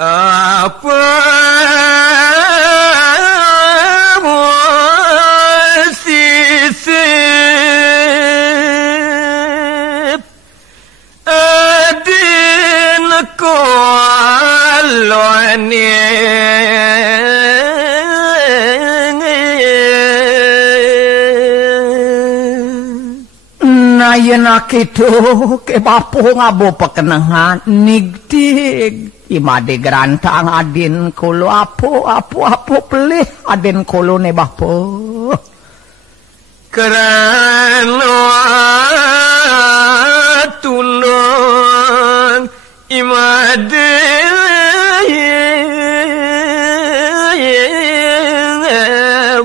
apa sisip adin kolone yen akido ke bapo ngabo pekenangan nigdig imade gerantang adin kolo apo pelih adin kolo ne bapo kerana tulung imade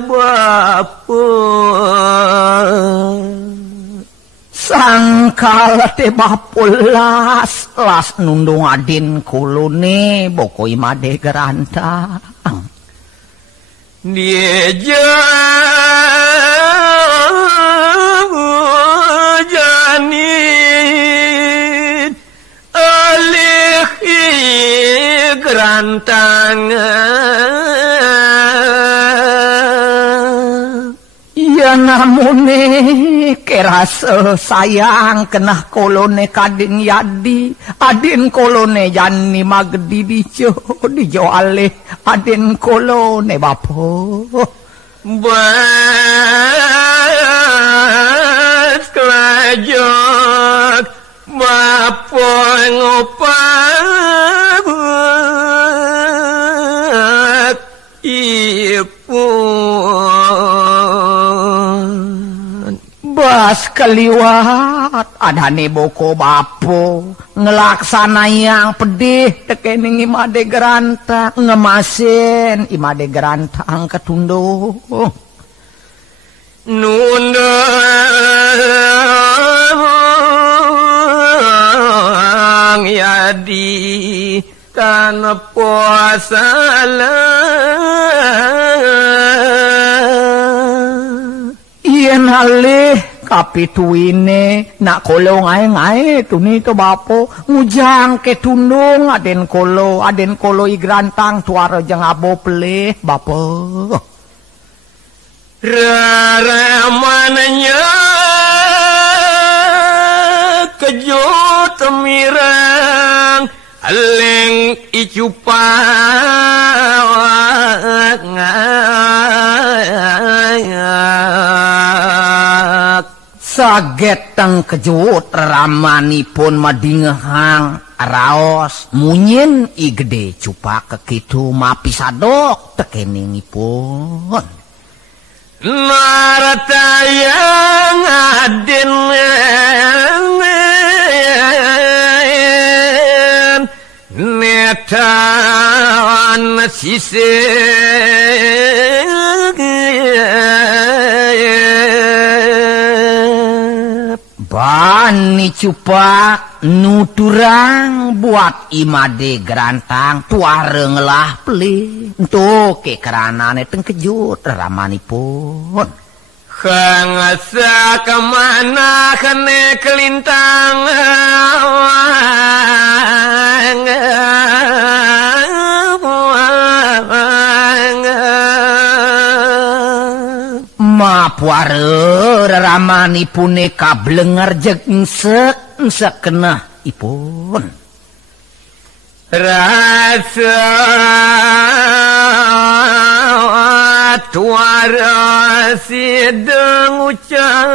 bapo sangkal te bapulas las nundung adin kulune boko imade gerantang dia janin alih gerantang ya namune kerasa sayang kenah kolone kadin yadi adin kolone jani magdi dijo alih adin kolone bapo bas kelajak bapo ngopak bas keliwat adane boko bapo ngelaksana yang pedih tekening imade gerantang ngemasin imade gerantang ketundung nundang yadi tanah puasalah yen alih kapituine nak kolo ngae tuni to bapo ngujang ke tundung aden kolo igrantang tuara jeng abo pelih bapo ramananya kejut mirang aleng icupawak sageteng kejut ramanipun madingehang raos munyin igede cupak kekitu mapisadok tekeningipun naratayang adin netawan sisik bani cupak nuturang buat imade gerantang tuarenglah pelih untuk ke keranane teng kejut ramanipun Kangasa kemana kene kelintang mapuare ramanipun kablenger jeung sek kenah ipun rasa tuara sideng ucap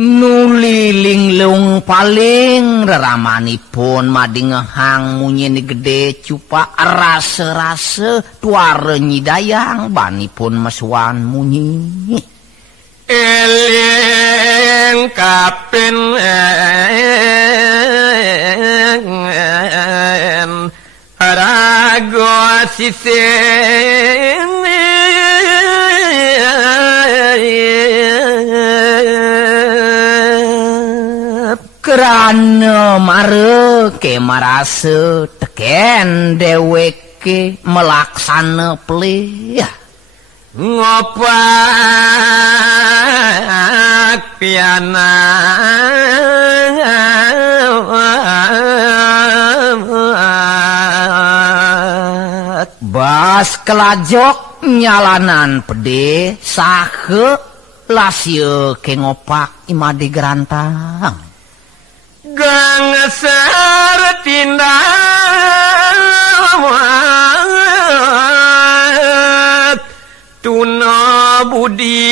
nulilinglung paling ramanipun madingehang munyin gede cupa rase-rase tuare nyidayang banipun mesuan munyi eling kapin rago sising kerana mareke marase teken deweke melaksana pelih ngopak piana bas kelajok nyalanan pede sahe lasieun kengopak imade gerantang gang sartindak tuna budi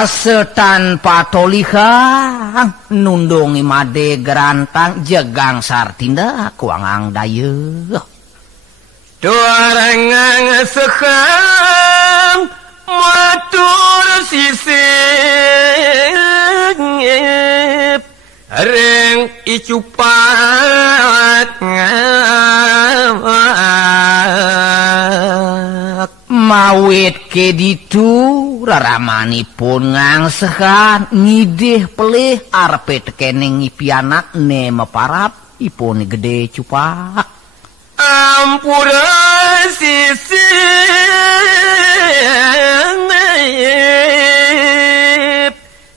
rasa tanpa tolihang nundung imade gerantang jegang sartindak kuangang dayeuh doarangang sekang matur sisip reng icupat mawit ke ditu raramanipun ngangsehan ngidih pelih arepe tekeneng ipianak ne meparap ipun gede cupak ampura sisip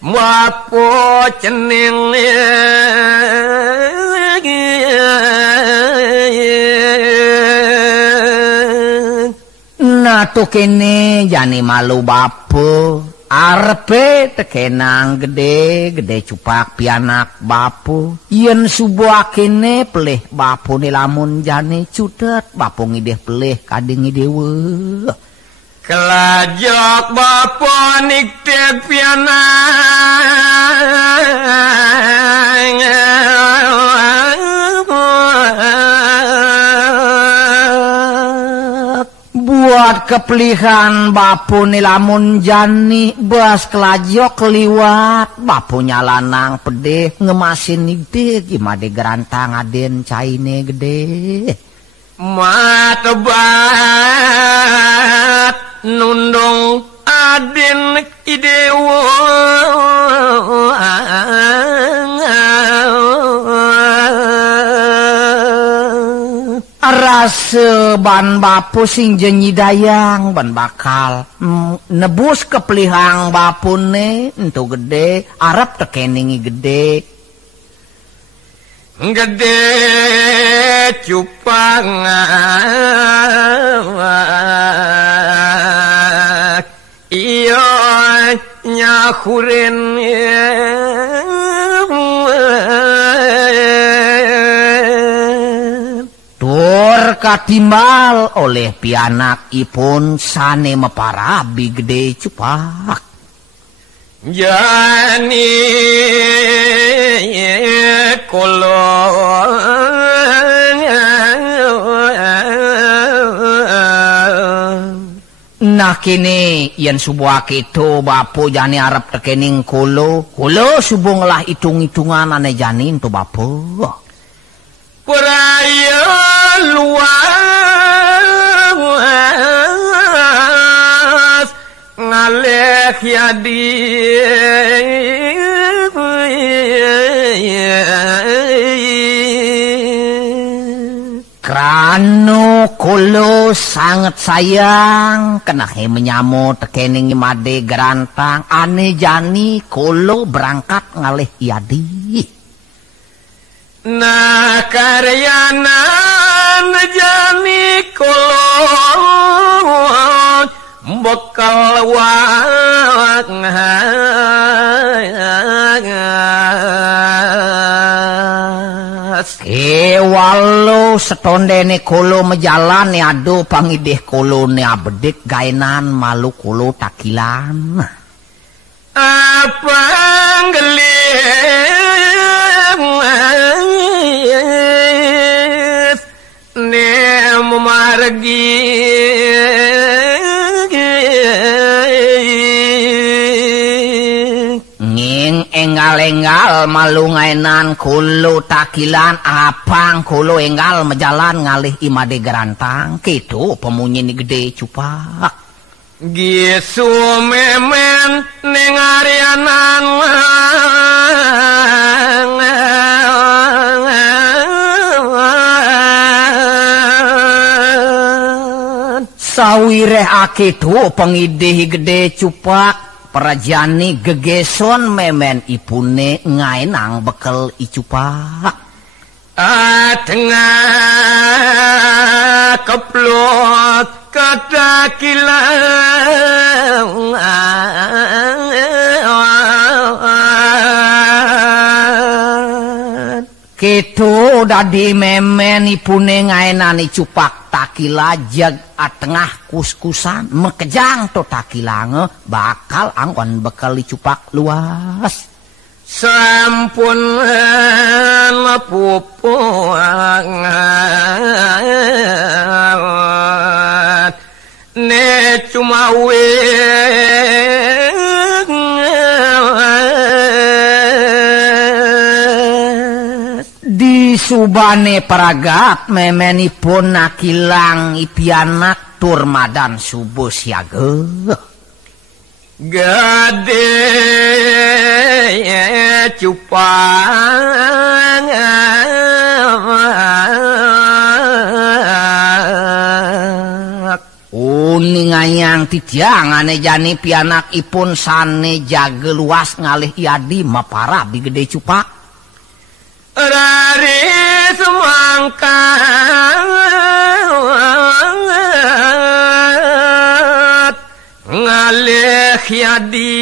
mapo ceneng nato kene jani malu bapu arepe tekenang gede cupak pianak bapu yen subuh kene pelih bapu ni lamun jani cudet bapu ngideh pelih kading ngidewe kelajok bapo niktek pianang buat kepelihan bapu ni lamun jani bas kelajok liwat bapu nyalanang pede ngemasin ide gimade gerantang aden caine gede matebat nundung aden idewo rasa ban bapu sing jenyi dayang ban bakal nebus kepelihang bapune entu gede arep tekeningi gede cupang iyo nyakurin tur katimbal oleh pianak ipun sane meparabi gede cupak jani kolong nah kini yen subuh kitu bapu jani arep tekening kulo subuh ngelah hitung-hitungan ane janin tu bapu peraya luas ngaleh yadi krano kulo sangat sayang kenahe menyamo tekening imade gerantang ane jani kulo berangkat ngaleh yadi nah karyanan jani kolong bekal wak walau setondene kulo mejalan ne ado pangideh kulo ne abedik gainan malu kulo takilan apa gelis ne memargi enggal malu ngainan kulo takilan apang kulo enggal mejalan ngalih imade gerantang kitu pemunyi ni gede cupak gisu memen nengarianan wireh akitu pengidih gede cupak perajani gegeson memen ipune ngaenang bekel icupak tengah keplot kata kilang kitu dadi memen ipune ngaenani cupak takila jag atengah kus-kusan mekejang to takilange bakal angkon bekal dicupak luas sampun pupuang ne cuma di subane paragat memenipun nakilang ipianak turmadan subuh siaga gade cupang uninganyang titiang ane jani pianak ipun sane jaga luas ngalih iadi mapara bigede cupak rari semangka ngalih yadi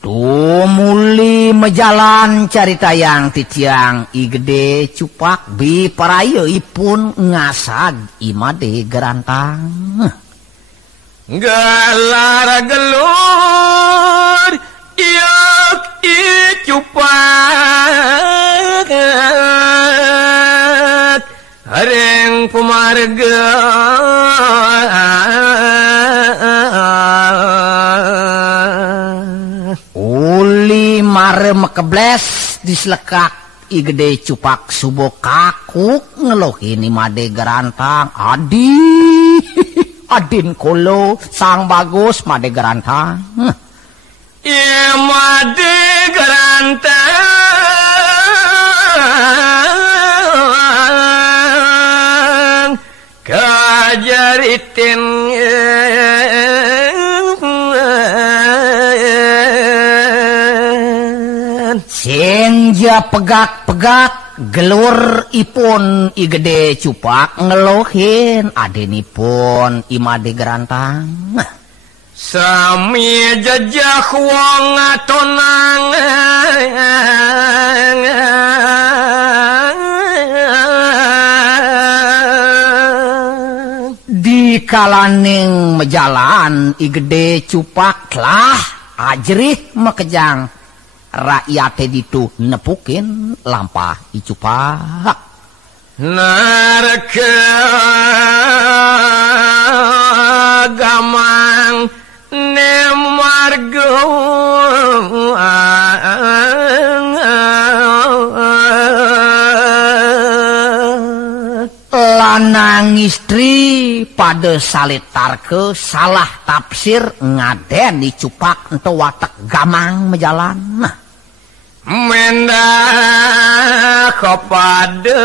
tumuli mejalan carita yang titiang igede cupak bi paraya ipun ngasag imade gerantang galara gelur iuk icupak hareng pumarga uli mare mekebles diselekak igede cupak subo kakuk ngelohin imade gerantang adi adin kolo sang bagus made gerantang iya made gerantang kajaritin senja pegak-pegak gelur ipun igede cupak ngelohin adenipun imade gerantang sami jajah wong atonang di kalaning mejalan igede cupak lah ajrih mekejang rakyat ditu nepukin lampah icupak naraka gamang nemargo lanang istri pada salitarke salah tafsir ngaden dicupak ento watek gamang mejalan mendah kepada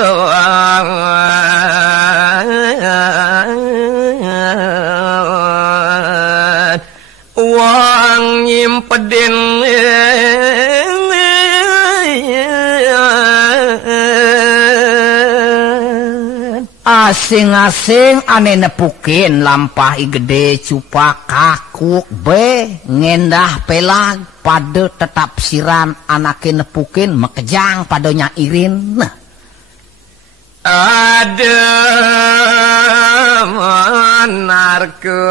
wong nyimpedin asing-asing ane nepukin lampah igede cupak kakuk be ngendah pelag pada tetap siran anake nepukin mekejang pada nyairin ada menarko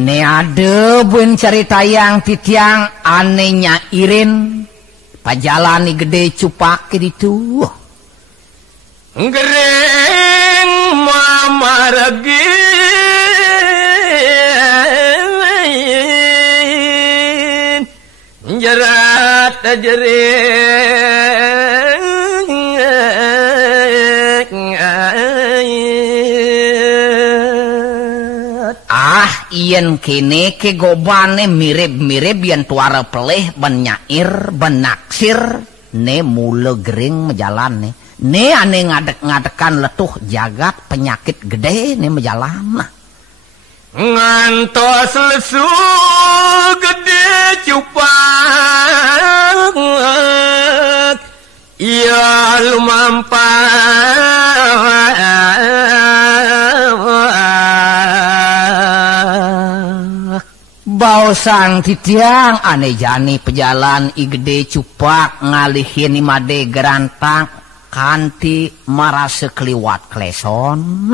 ne ada bun cerita yang titiang ane nyairin pajalani gede cupak itu gereng mamaragi jerat jerit yen kene kegobane mirip-mirip yen tuara peleh ben nyair ben naksir ne mule gering mejalan ne ane ngadek-ngadekan letuh jagat penyakit gede ne mejalan ngantos lesu gede cupak iya lumampah bau sang titiang ane jani pejalan igede cupak ngalihin imade gerantang kanti marase kliwat kleson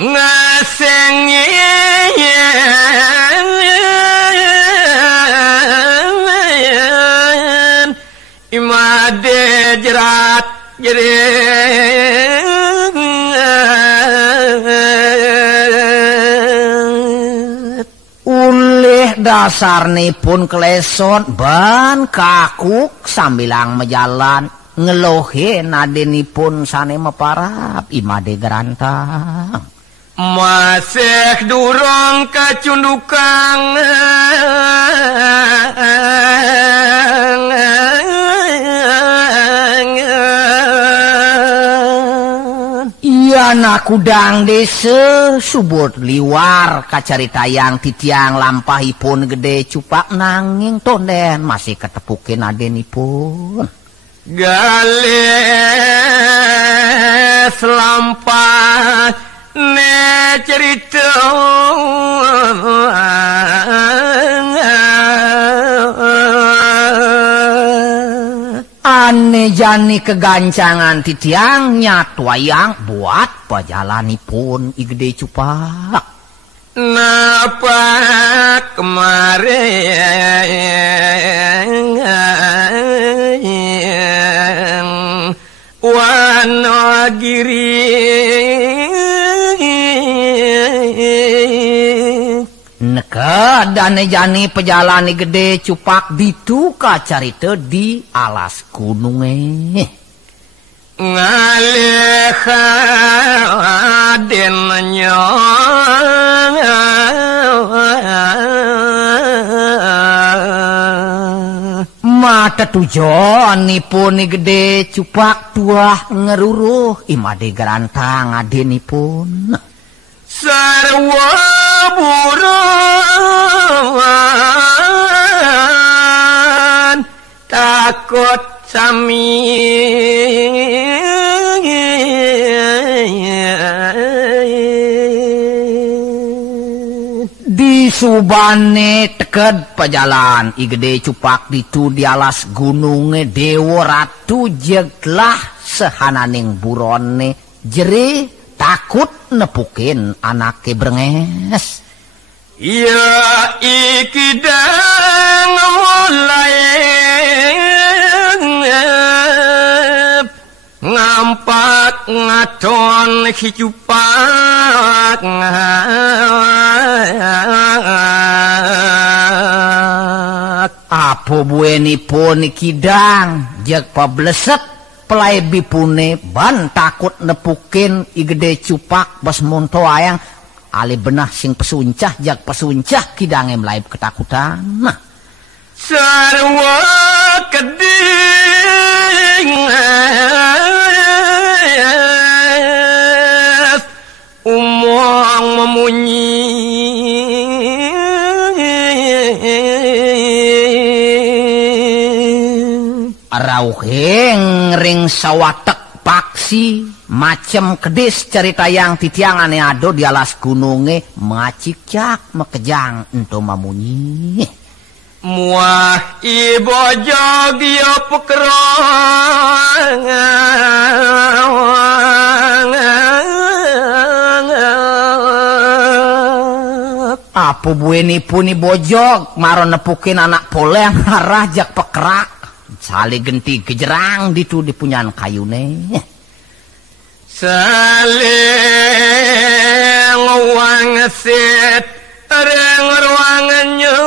ngasengin imade jerat ulih dasarnipun kleson ban kakuk sambilang mejalan ngelohe nadenipun sane meparap imade gerantang masih durung kacundukang iya nakudang desa subur liwar kacaritayang titiang lampahipun gede cupak nanging tonden masih ketepukin adenipun gales lampah ne cerita ane jani kegancangan titiang nyatwayang buat pajalanipun igede cupak napa kemarin Wanagiri neka dane jani pejalani gede cupak dituka carita di alas gununge ngalih adennya mata tujuanipun gede cupak tuah ngeruruh imade gerantang adenipun sarwa buruan takut sami di subane teked pajalan igede cupak ditu di alas gununge dewa ratu jeglah sehananing burone jeri takut nepukin anake brenges ya iki dang mulai ngampak ngaton hicupak apa buenipun kidang jeg pableset pelai bipune ban takut nepukin igede cupak bas monto ayang ali benah sing pesuncah jag pesuncah kidange melaib ketakutan sarwa keding umong memunyi rauheng ring sawatek paksi macem kedis cerita yang titiang ane ado di alas gununge macicak mekejang ento mamunyi muah ibojog yo pekrong apa buenipun ibojog maron nepukin anak poleng rajak pekrak sali genti gejerang ditu di punyan kayune saleng wangsit reng ruangannya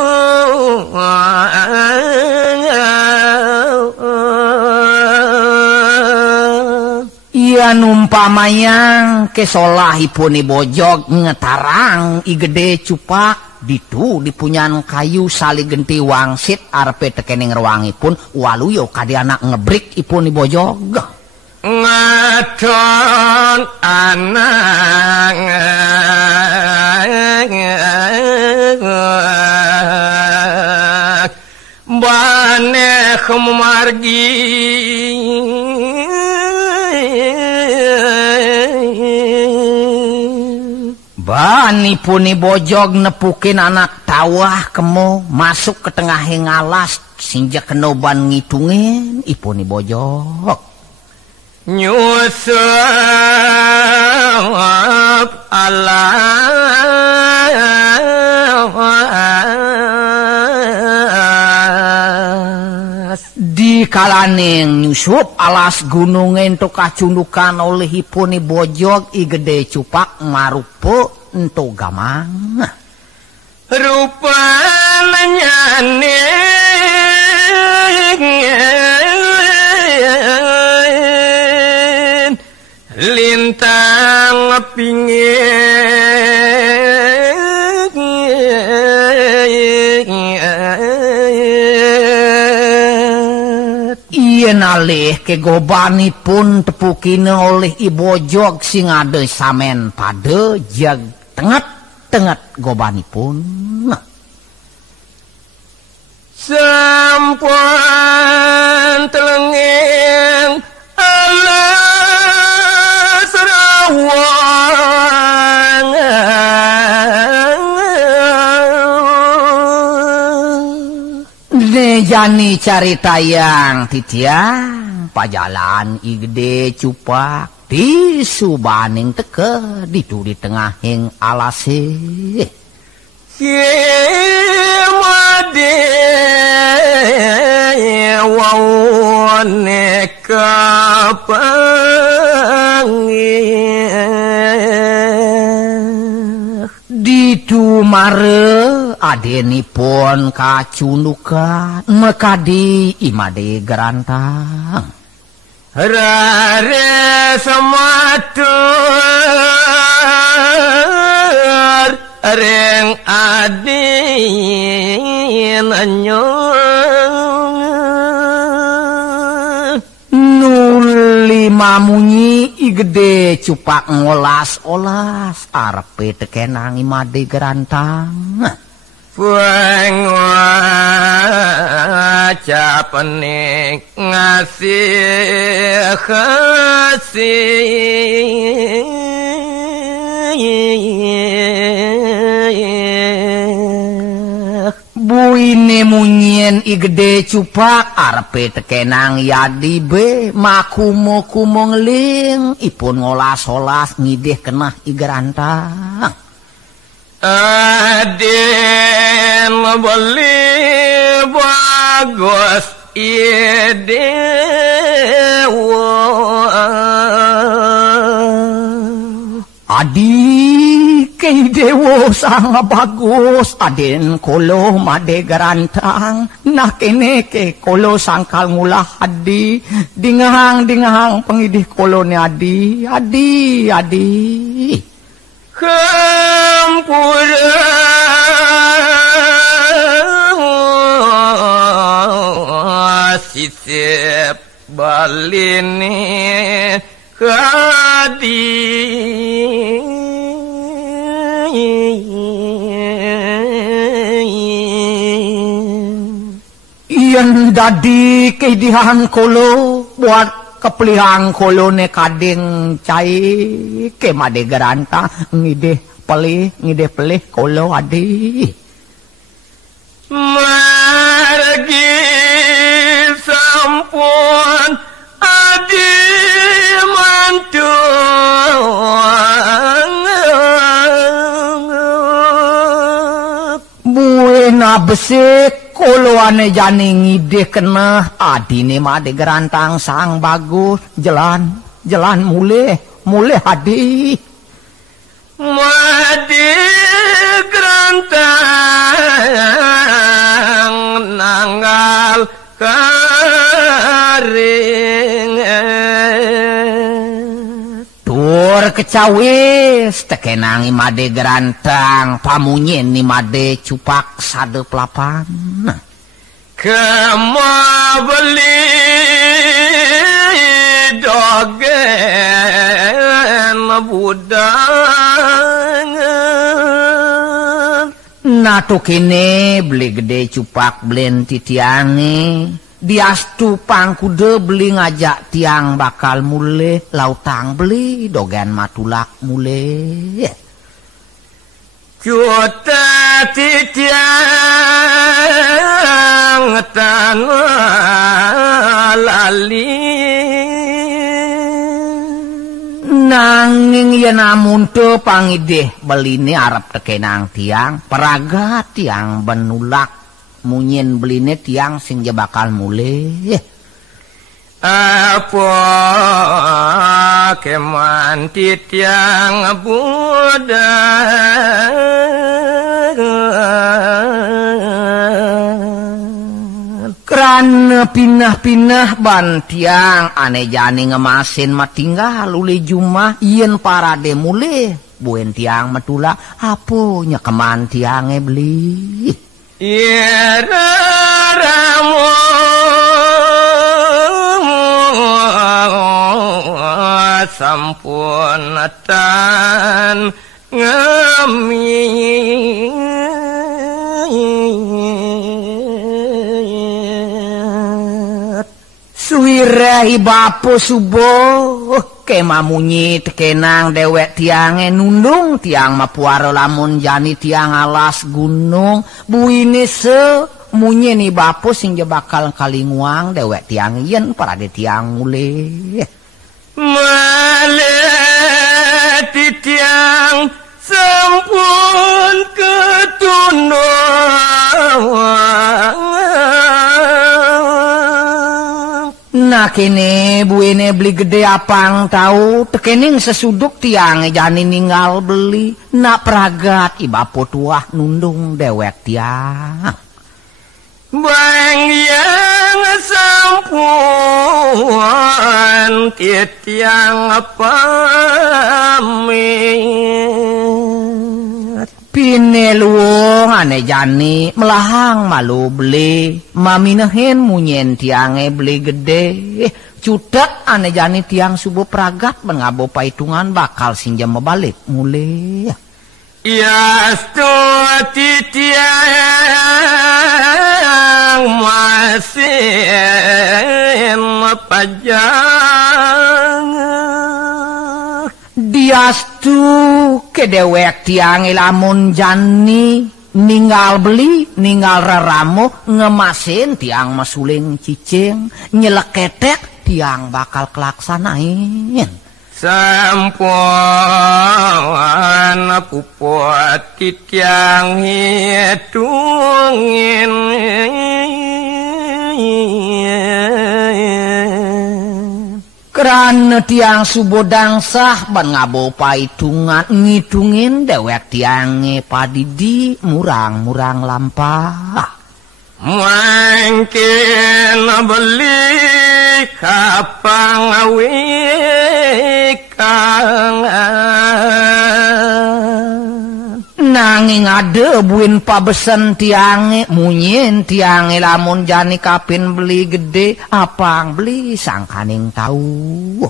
iya sanumpamayang kesolahipun Bojog ngetarang igede cupak ditu dipunyan kayu sali genti wangsit arepe tekening ruangipun waluyo kadi anak ngebrik ipun Bojog ngadon anang bane kemargi bani puni Bojog nepukin anak tawah kemo masuk ke tengah ngalas sinjak kenoban ngitungin ipuni Bojog nyusap alas di kalaning nyusup alas gunung entuk kacundukan oleh ipuni Bojog igede cupak marupo ento gamang rupanya nyaning lintang pingin yen alih kegobanipun tepukine oleh Bojog sing ade samen pade jag tenget gobanipun sampun telenging alas rawang jani carita yang titiang pajalan igede cupak di subaning teke ditu di tengahing alase made wawone kapangih ditu mare adenipun kacundukan mekadi imade gerantang rare samatur reng adin nuli mamunyi igede cupak ngolas-olas arepe tekenang imade gerantang Waca penik ngasih kasih buine munyin igede cupak arepe tekenang yadi be makumo-kumo ngeling ipun ngolas-olas ngideh kenah igerantang Aden beli bagus idewa Adi kay dewo sang bagus aden kolo made garantang nakene ke kolo sangkal ngulah adi dingahang pengidih kolo ni adi Kampura sisip balini kadi iyan dadi keidihan kolo buat kepelihang kolone kadeng cai ke made garanta ngideh pelih kolo adi margi sampun adi mantu buena besik kolo ane jani ngideh kena adine made gerantang sang bagus jalan mulai adi made gerantang nanggal karing Ur kecawis tekenang imade gerantang pamunyin ni made cupak sade pelapan. Kema beli dogen budangan. Natu kene beli gede cupak belen titiange. Diastu pangkude beli ngajak tiang bakal mule lautang beli dogan matulak mule. Juta titiang tanah lali. Nanging ya namun tu pangideh beline arep tekenang tiang peraga tiang benulak munyin beline tiang sing je bakal mule. Apa keman titiang budan Kerana pinah-pinah ban tiang ane jani ngemasin matinggal uli jumah yen parade mule buen tiang metula apo nyekeman tiange beli. Iraramu sampun tan ngami suwirahi bapo subuh kemamunyi tekenang dewek tiange nundung tiang mapuaro lamun jani tiang alas gunung buine se munyi ni bapo sing je bakal kalinguang dewek tiang yen parade tiang mule. Maleti tiang sampun ketunung. Nah kene buine beli gede apang tahu tekening sesuduk tiang jani ninggal beli nak peragat ibapo tuah nundung dewek tiang. Bang yang sampun titiang pamit pineluong ane jani melahang malu beli maminahin munyen tiange beli gede cutet ane jani tiang subuh peragat mengabo paitungan bakal sinjam balik mule. Yastu titiang masin pajang diastu kedewek tiang lamun jani ninggal beli ninggal raramo ngemasin tiang masuling cicing nyeleketek tiang bakal kelaksanain. Sampun puput titiang hitungin kerana tiang subodang sah ban ngabo paitungan ngitungin dewek tiange padidi murang-murang lampah. Mungkin beli kapang awikangan nanging ade buin pabesen tiange munyin tiange lamun jani kapin beli gede apang beli sangkaning tahu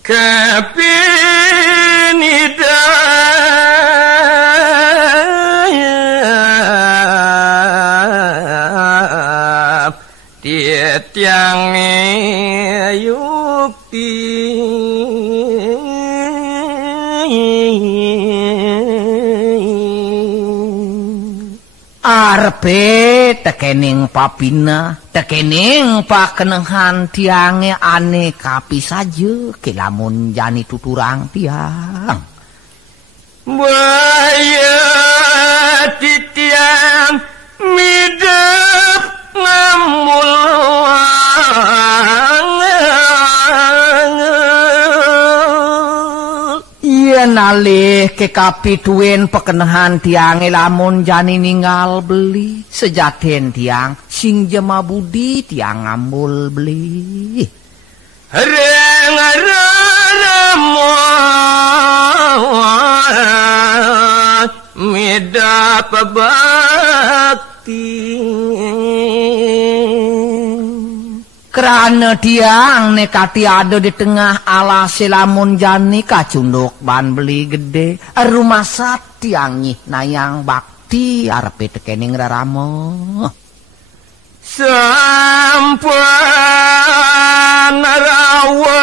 kapin tiang yupi arpe tekening papina tekening pakenenghan tiange ane kapi saja kelamun jani tuturang tiang baya titiang midap ngamul yen alih ke kapituin pekenahan tiang lamun jani ninggal beli sejaten tiang sing jema budi tiang ngambul beli reng ramo pabakti Kerana tiang nekati ada di tengah alase lamun jani kacunduk ban beli gede rumah tiang nyih nayang bakti arepe tekening raramo sampan rawa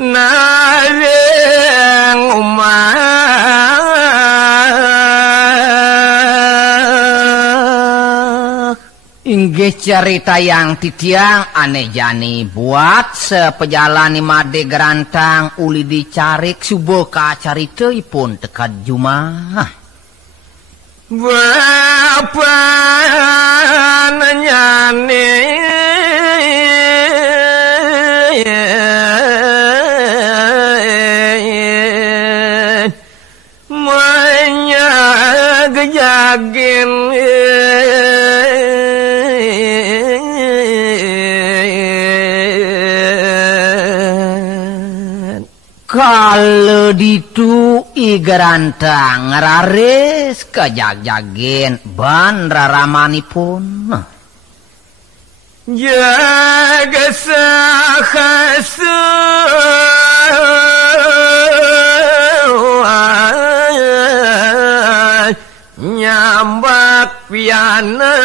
nareng inggih cerita yang titiang aneh jani buat sepejalani made gerantang uli dicarik subuh ka carita ipun tekad jumah bapa nanyane menyagin kalau ditu igarantang ngeraris kejag-jagin ban raramanipun jaga sahasa nyambak piana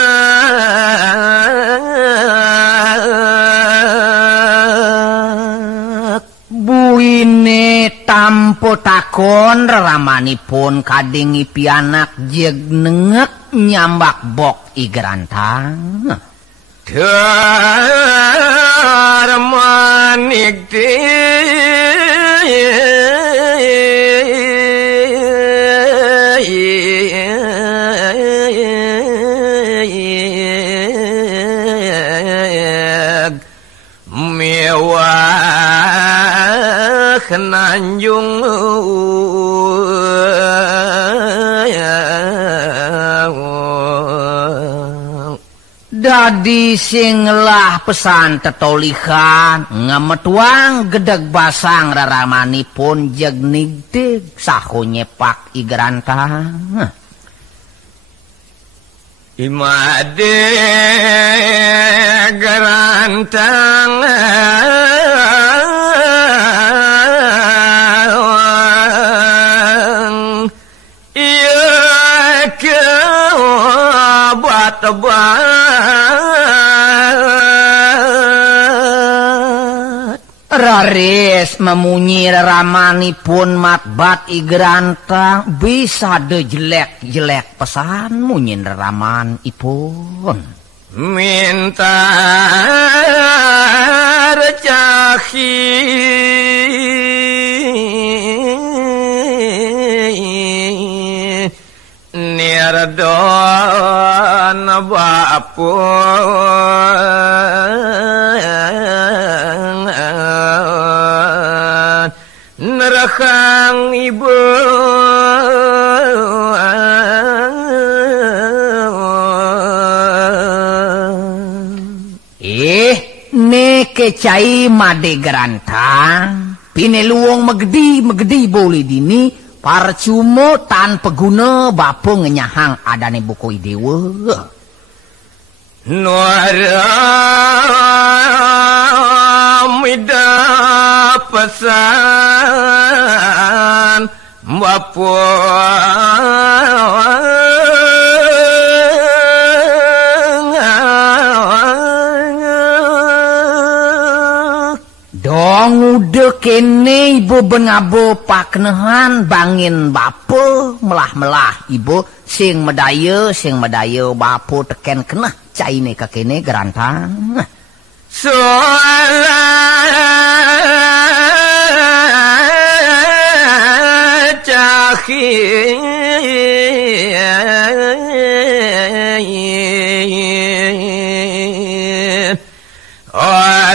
buine tampo takon raramanipun kadingi pianak jeg nengek nyambak bok igarantang Darmanik mewah Nanjung dadi singlah pesan tetolikan ngametuang gedeg basang raramanipun jeg nigdig saho nyepak igarantang imade garantang iya ke raris memunyi raramanipun matbat igarantang bisa de jelek-jelek pesan munyin raraman ipun minta recahi nirdon bapun nerakang ibu neke cai made gerantang pineluong megedi boleh dini parcumo tanpa guna bapo ngenyahang adane buku idewa mida pesan bapo dong udah kene ibu bengabo paknehan bangin bapo melah ibu sing medaya bapo teken kena caine kakene gerantang soalan cahi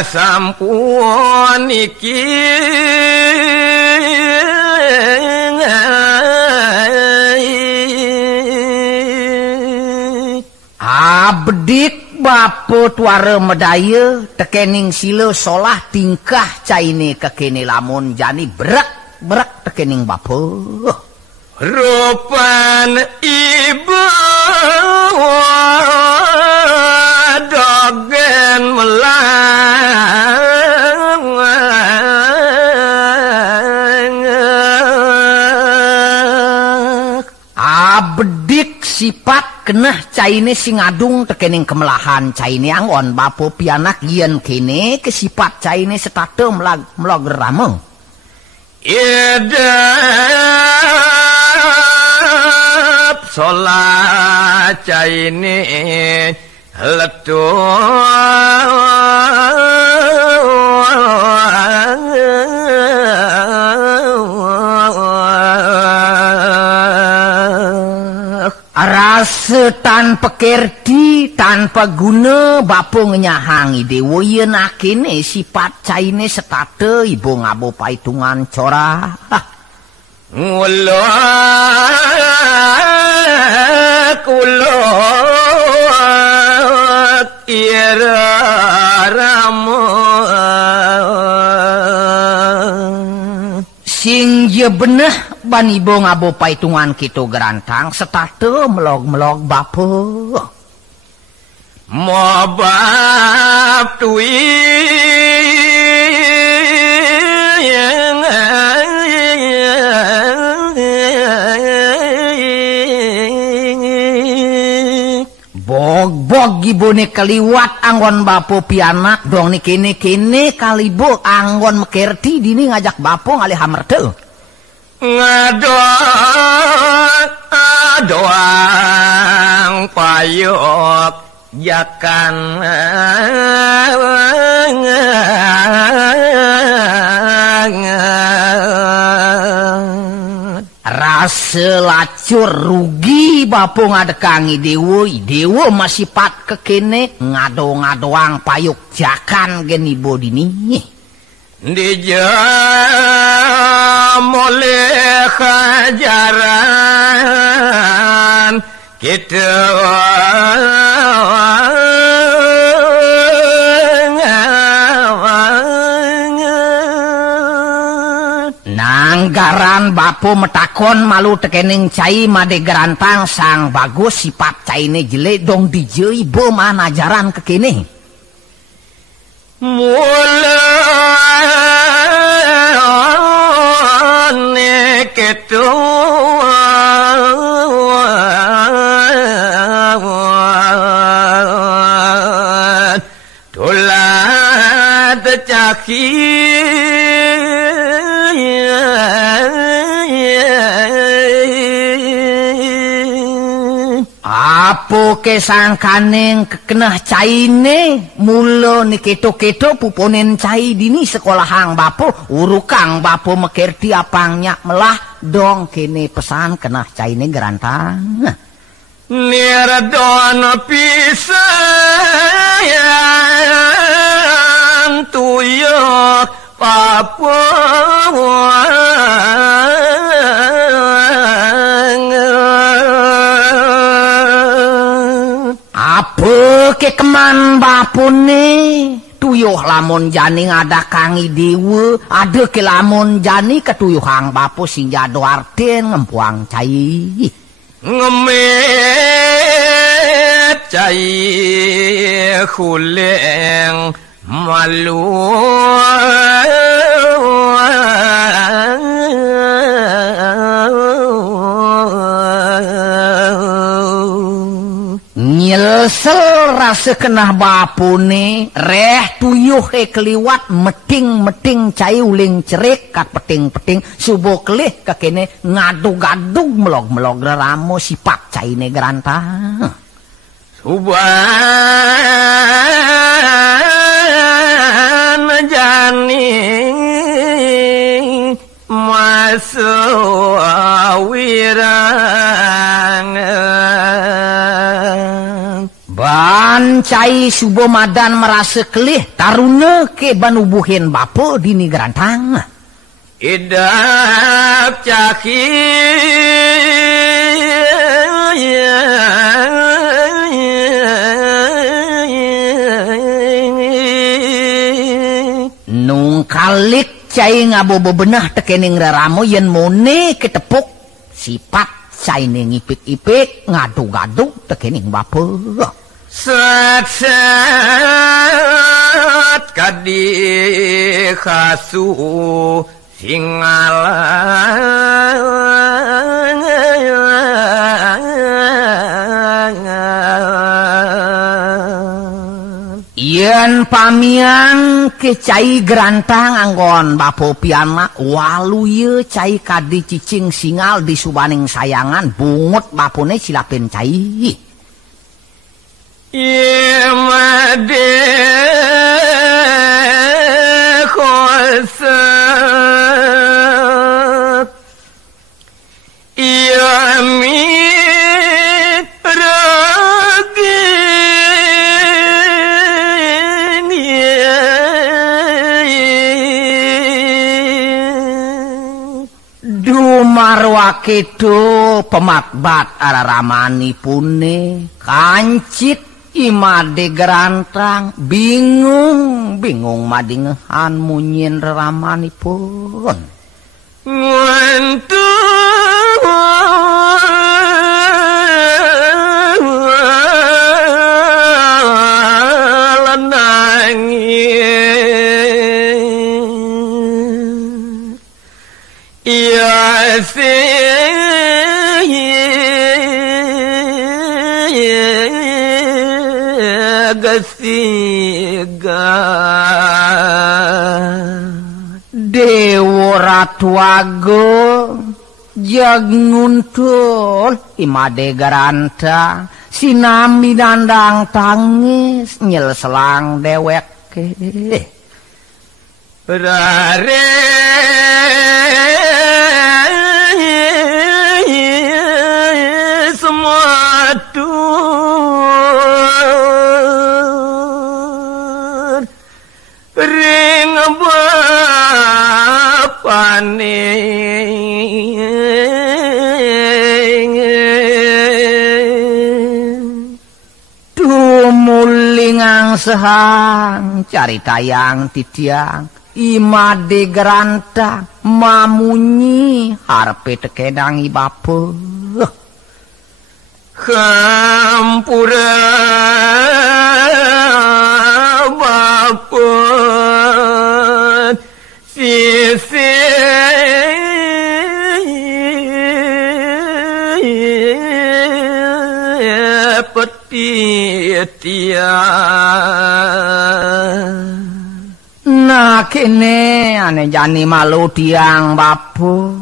sampun iki abdik bapo tuara medaya tekening sila solah tingkah caine kekene lamun jani berak berak tekening bapa. Rupan ibu dogen melang abedik sifat kenah caine sing adung tekening kemelahan caine angon bapa pianak yen kene ke sifat caine setate melag rame idap sholat caine rasa tanpa kerti tanpa guna bapa ngenyahangi dewa yen akene sifat caine setate ibu ngabo paitungan cora kulak iraramu sing je beneh ban ibu ngabo paitungan kitu gerantang setate melog-melog bapa mabab tuwi bog-bog gibone kaliwat anggon bapo pianak dong ni kene kalibo anggon mekerti dini ngajak bapo ngalih hamerte doang payok jakan rasa lacur rugi bapo ngadekangi dewa masih pat kekene ngado-ngadoang payuk jakan geni bodini dijam oleh kajaran kita nanggaran bapo metakon malu tekening cai made gerantang sang bagus sifat caine jelek dong dijei bo mana ajaran kekene mulane ketuan tulat caki apo kesangkaneng kekenah caine mulo ni keto-keto puponen cai dini sekolahang bapo urukang bapo mekerti apangnya melah dong kene pesan kenah caine gerantang niradon pisayan tuyok Papua apa ke keman bapune tuyuh lamun jani ngadakangi dewa ada ke lamun jani ketuyuhang bapo sing jado arten ngempuang cai ngemet cai khuleng malu nyelsel rasa kenah bapune reh tuyuh keliwat meting cai uling cerik kat peting subuh kelih kekene ngadug-gadug melog ramo sifat caine gerantang Suban jani masuk wirang ban cai subo madan merasa kelih taruna ke banubuhin bapo dini gerantang idap caki nung kalik cai ngabobo benah tekening raramo yen mone ketepuk sifat cai ngipik-ipik ngadu-gadu tekening bapeuk. Sat kadi khasu singalang yen pamian ke cai gerantang anggon bapo piana walu ye cai kadi cicing singal di subaning sayangan bungut bapone silapen cai Yemade khosat Yami Dumarwa kitu pemakbat araramani pune kancit imade gerantang bingung madingehan munyin raramani pun ngantu Ya gasiga Dewa Ratu Agung jag nguntul imade garanta sinami dandang tangis nyel selang dewek Rare semua tur ring bapane tumulingang sehang cari tayang titiang imade geranta mamunyi harpe tekenangi bapeuk hampura bapun sisi petietian Nah kene ane jani malu tiang bapu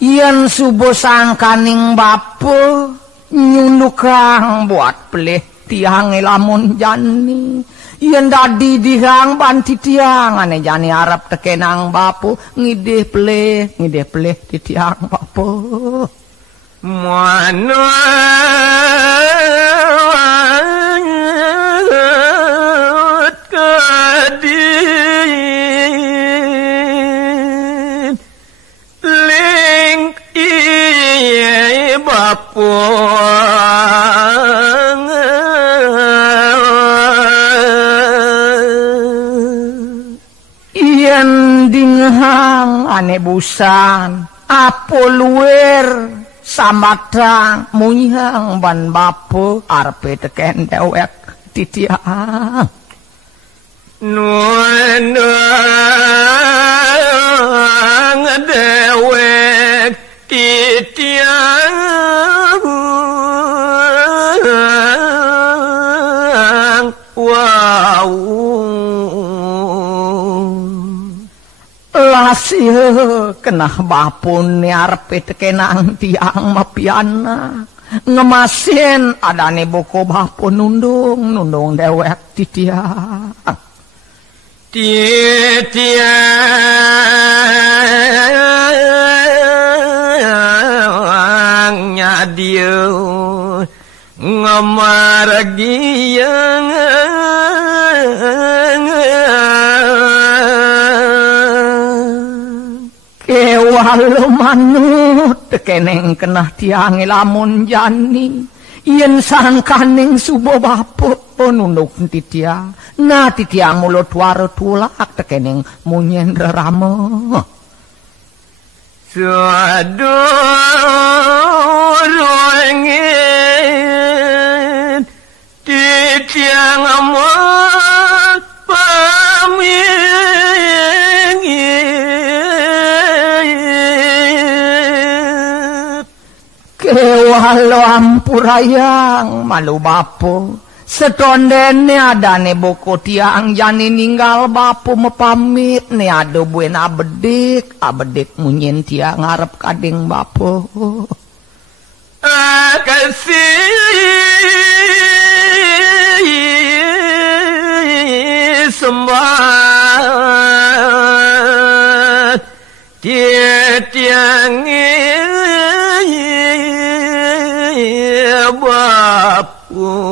yen subuh sangkaning bapu nyundukang buat pelih tiang lamun jani yen dadi dihang banti tiang ane jani arep tekenang bapu ngidih pelih di tiang bapu mana Bapung yen dinghang ane busan apo luwer samatang munyang ban bapu arpe teken dewek titiang nuang dewek titiang wow lasih kenah bapun arpe tekenang tiang mapiana ngemasin adane boko bapun nundung dewek titiang titiangnya dia ngemargiang kewal manut tekeneng kenah tiang lamun jani yen sangkaning subo bapuk nunduk titiang. Nah titiang mulut waro tulak tekening munyen rerame. Sadurungin titiang amat pamingit. Kewalo ampurayang malu bapo. Setondene adane boko tiang jani ninggal bapo mepamit ne ado buen abedik munyin tiang ngarep kading bapo. Kasih sembat tiang bapo.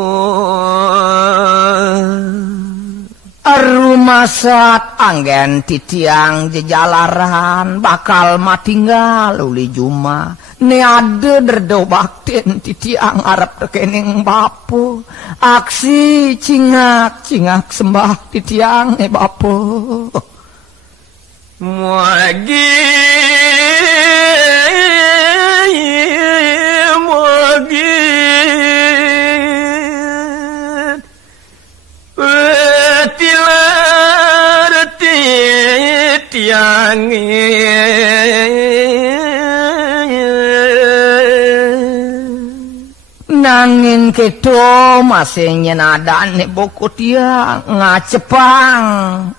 Rumasat anggen titiang jejalaran bakal matinggal uli juma ne ade derdo bakten titiang arep tekening bapo aksi cingak sembah titiang bapo Muagi tiang nangin keto masih nyenadane boko tiang ngacepang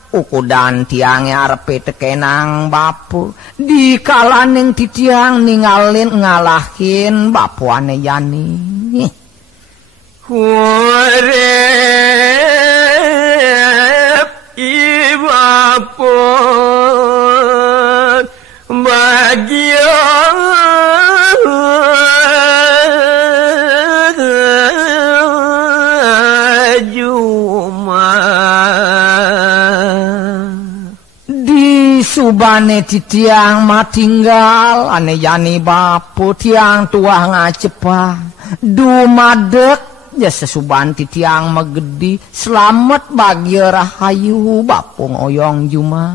ukudan tiang arepe tekenang bapu di kalaning titiang ninggalin ngalahin bapuane yani urep ibapun bagian juma di subane titiang matinggal ane yani bapu tiang tua ngacepah dumadek ya sesuban titiang megedi selamat bagi rahayu bapung oyong juma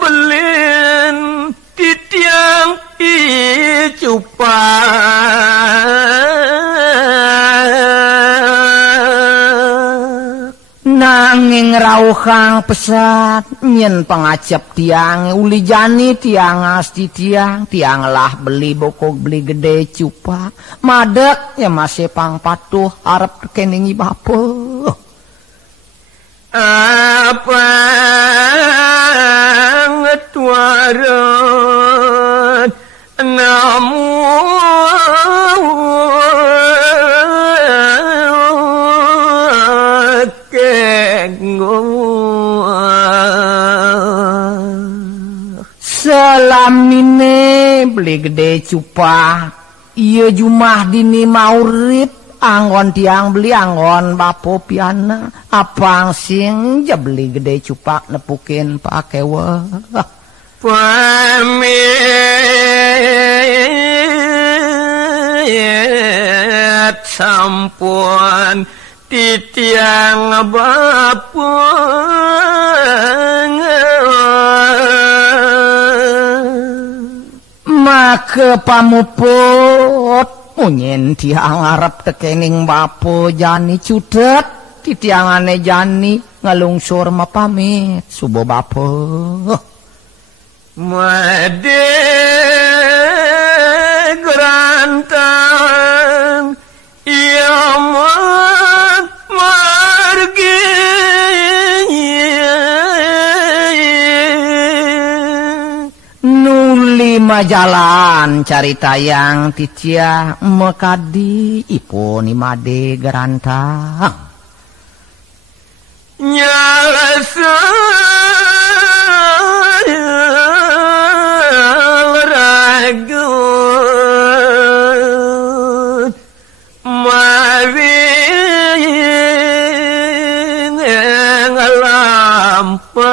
belin titiang nanging rauhang pesat nyen pengacep tiang uli jani tiang asti tiang lah beli bokok beli gede cupa madek ya masih pang patuh arep keningi bapo apa ngetuaran namun selamine beli gede cupa iya jumah dini maurip anggon tiang beli anggon bapo piana apang sing ja beli gede cupak nepukin pakewa pamit sampun titiang bapun maka pamuput munyen tiang arep tekening bapo jani cudet titiangane jani ngalungsur mapamit subo bapo made grantang iya margi nuli majalan cari tayang titia mekadi ipun imade garantang nyala ragu mawin ngalampa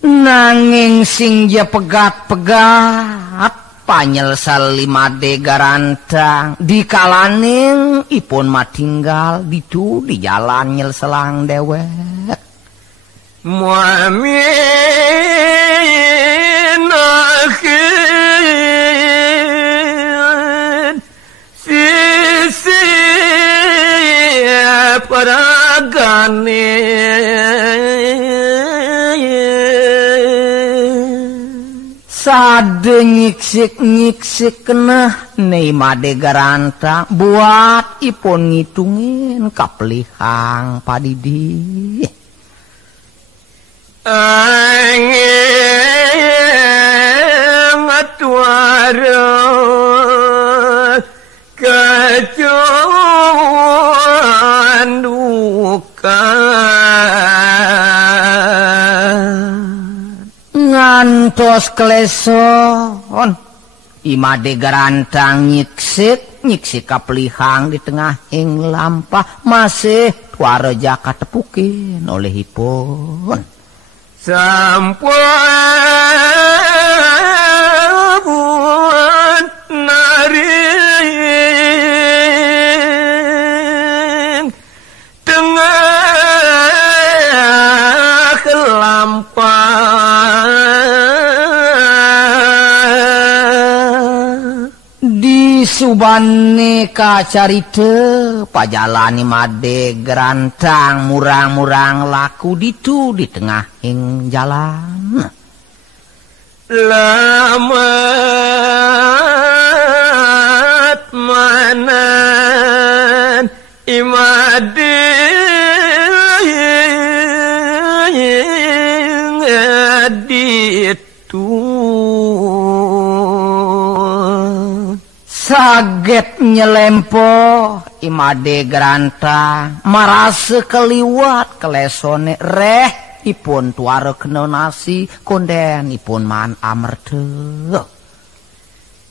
nang nanging sing je pegat-pegat panyelsel 5D garantang dikalaning ipun matinggal ditu di jalan nyelselang dewek muaminakin sisi paragane sade nyiksik kenah nih made garantang buat ipun ngitungin kaplihang padidi angin atuara kecuan duka ngantos kleson imade garantang nyiksik kaplihang di tengah ing lampah masih tuareja katepukin olehipun sampun naring tengah lampah di subane kacarite pajalani made gerantang murang-murang laku ditu di tengah ing jalan lamat manan imade ngaditu saget nyelempo imade gerantang marase keliwat kelesone reh ipun tuare kena nasi konden ipun man amerte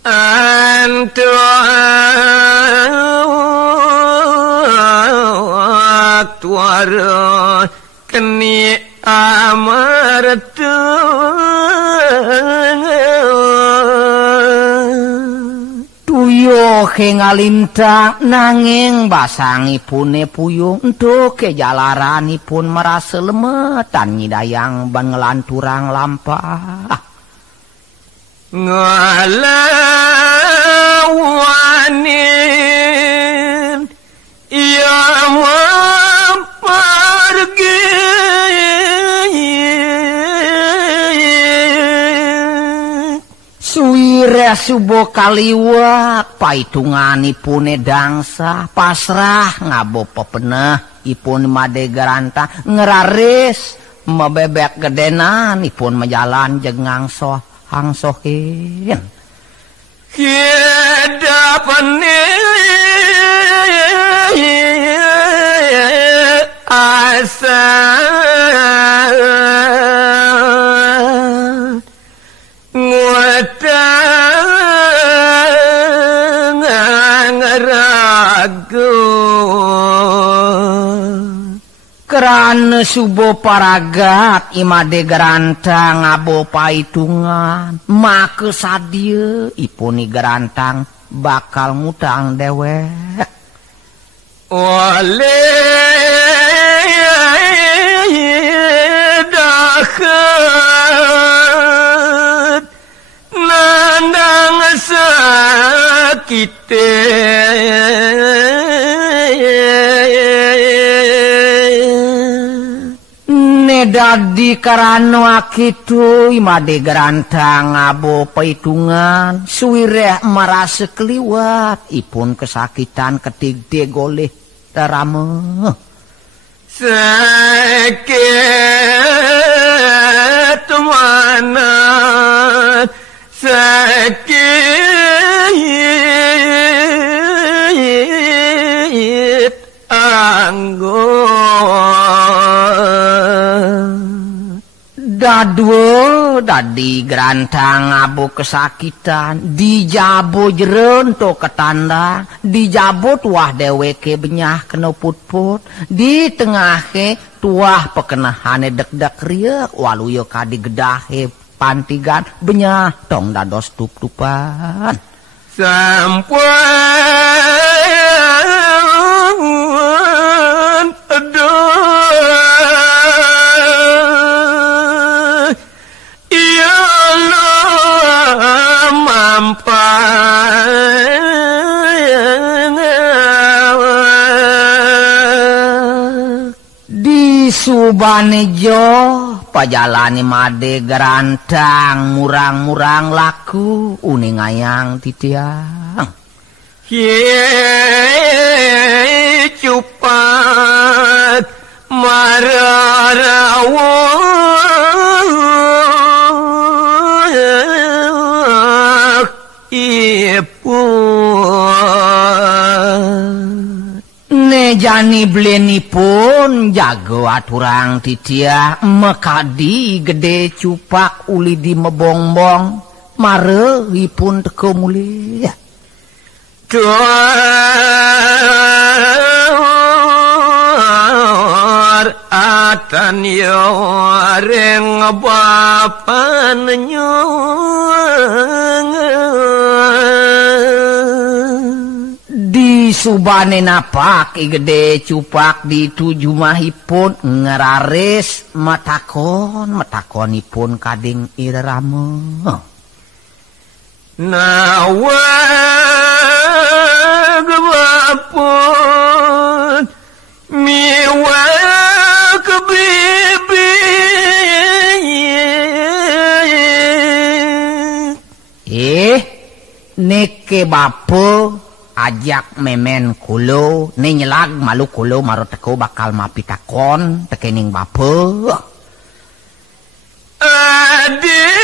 antuak tuare keni amarte tuyo ngalintang nanging basangipune puyung entuk ke jalaranipun merasa lemetan nyidayang ban ngelanturang lampah ngalawanin ia mempergi suwire subo kaliwat paitunganipune dangsa pasrah ngabo pepeneh ipun made garantang ngeraris mebebek gedenan ipun mejalan jengang hangsohin kedapane asa nguatang ngarago kerana subo paragat imade garantang ngabo paitungan make sadia ipuni garantang bakal ngutang dewek daket nandang sakite dadi karano akitu imade garantang ngabo paitungan suwireh marase keliwat ipun kesakitan ketigde goleh darame sakit mana sakit Dadwo dadi gerantang ngabo kesakitan dijabo jeronto ketanda dijabo tuah deweke benyah kena put-put di tengahe tuah pekenahane dek-dek riek waluyo kadi gedahe pantigan benyah tong dados tup-tupan sampun aduh ya Allah mampan di Subanejo pajalani made gerantang murang-murang laku uning ayang titiang ye cupat mararawo Nejani blenipun jago aturang titia mekadi gede cupak uli di mebongbong marehipun teko mulia Tuar atan yoreng bapan di Subane napak gede cupak di tujuh mahipun ngeraris matakonipun kading irama nawag bapun miwag bibi neke bapo ajak memen kulo ne nyelag malu kulo maro teko bakal mapitakon tekening bapo adin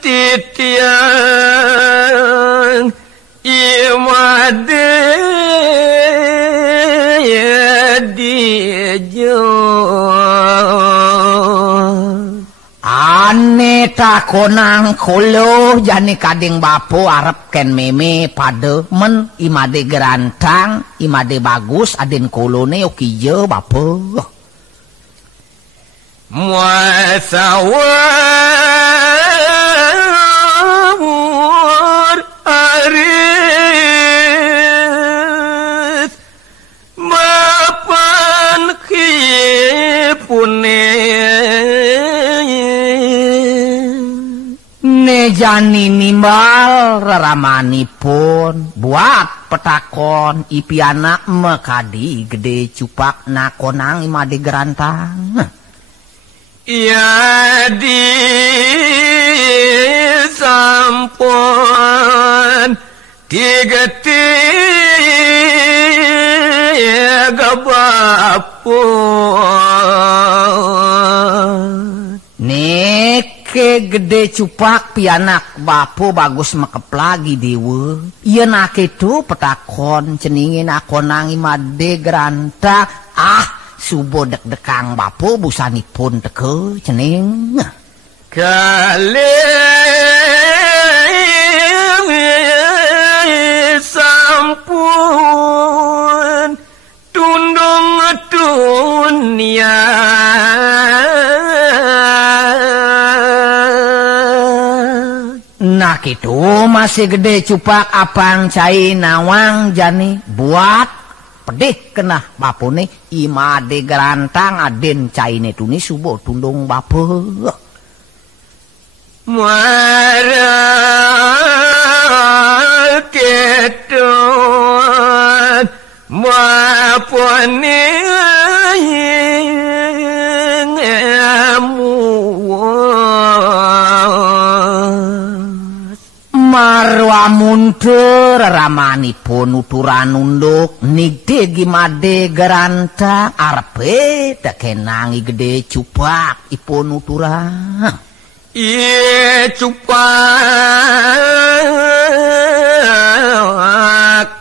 titiang imade dijo ane takonang kulo jani kading bapo arep ken meme pade men imade gerantang imade bagus aden kulone okijo bapo muasawar aris mapan kipune nejani nimbal raramanipun buat petakon ipiana mekadi gede cupak nakonang imade gerantang ya di sampun tiga bapun neke gede cupak pianak bapo bagus makep lagi dewe iya nake tu petakon ceningin akonang imade gerantang subo dek-dekang bapo busanipun teke cening kali sampun tundung dunia nah gitu masih gede cupak apang cai nawang jani buat pedih kena bapone imade gerantang aden caine tuni subo tundung bapo mara ketun mapone marwa mundur ramanipun uturan unduk nigde gimade gerantang arepe tekenangi gede cupak ipun uturan iye cupak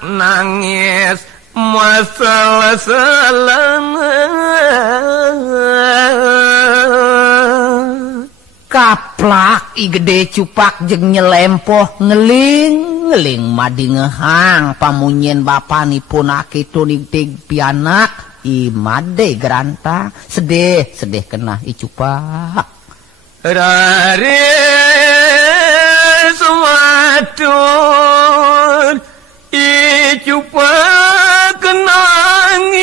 nangis masalah kaplak igede cupak jeung nyelempoh ngeling madi ngehang pamunyen bapanipun akitu nigdeg pianak imade gerantang sedih kena icupak Rare sumatun icupa kenangis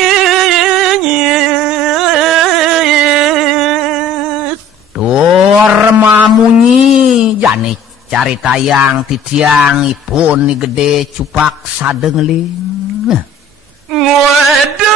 tur mamunyi jani cari tayang titiang ipun ni gede cupak sadengling Waduh